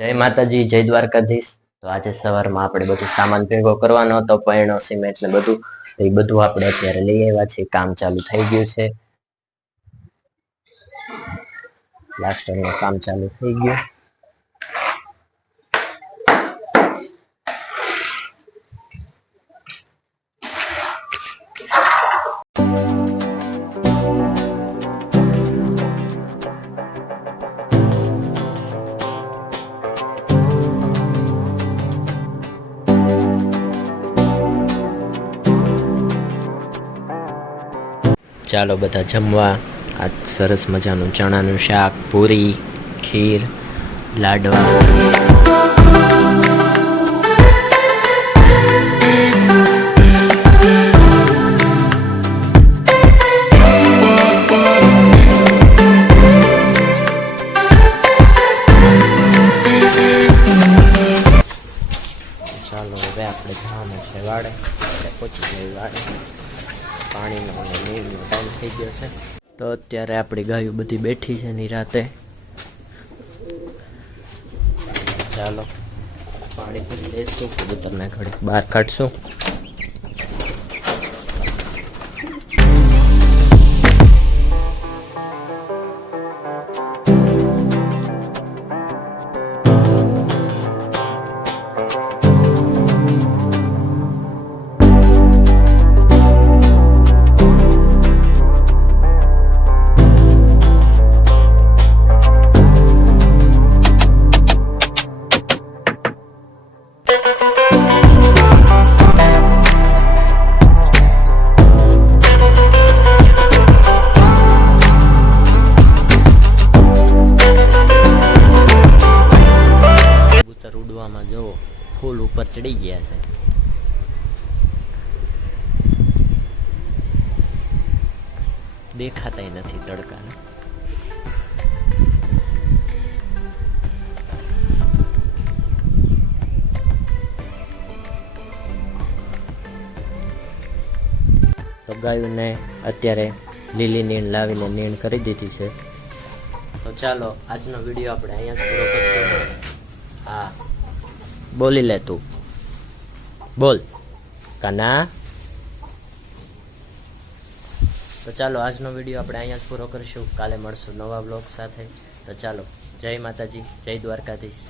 જય માતાજી, જય દ્વારકાધીશ। તો આજે સવારમાં આપણે બધું સામાન ભેગો કરવાનો હતો, પૈણો સિમેન્ટ ને બધું, એ બધું આપણે અત્યારે લઈ આવ્યા છે। કામ ચાલુ થઈ ગયું છે, પ્લાસ્ટરનું કામ ચાલુ થઈ ગયું। ચાલો બધા જમવા। આ સરસ મજાનું ચણાનું શાક, પૂરી, ખીર, લાડવા। ચાલો હવે આપણે જવાનું છે વાડે, પહોંચી જઈએ વાડે। પાણીનો અને નીરનો ટાઈમ થઈ ગયો છે, તો અત્યારે આપણી ગાયો બધી બેઠી છે નિરાતે। ચાલો પાણી પી લઈશું, કબૂતરને ઘડીક બહાર કાઢશું। ઉડવામાં જો ફૂલ ઉપર ચડી ગયા છે, દેખાતાય નથી તડકાને। તો ગાયોને અત્યારે લીલી નીણ લાવીને નીણ કરી દીધી છે। તો ચાલો આજનો વિડીયો આપણે અહીંયા જ પૂરો કરશું। હા બોલી લે તું, બોલ કાના। તો ચાલો આજનો વિડીયો આપણે અહીંયા જ પૂરો કરીશું, કાલે મળશું નવા બ્લોગ સાથે। તો ચાલો, જય માતાજી, જય દ્વારકાધીશ।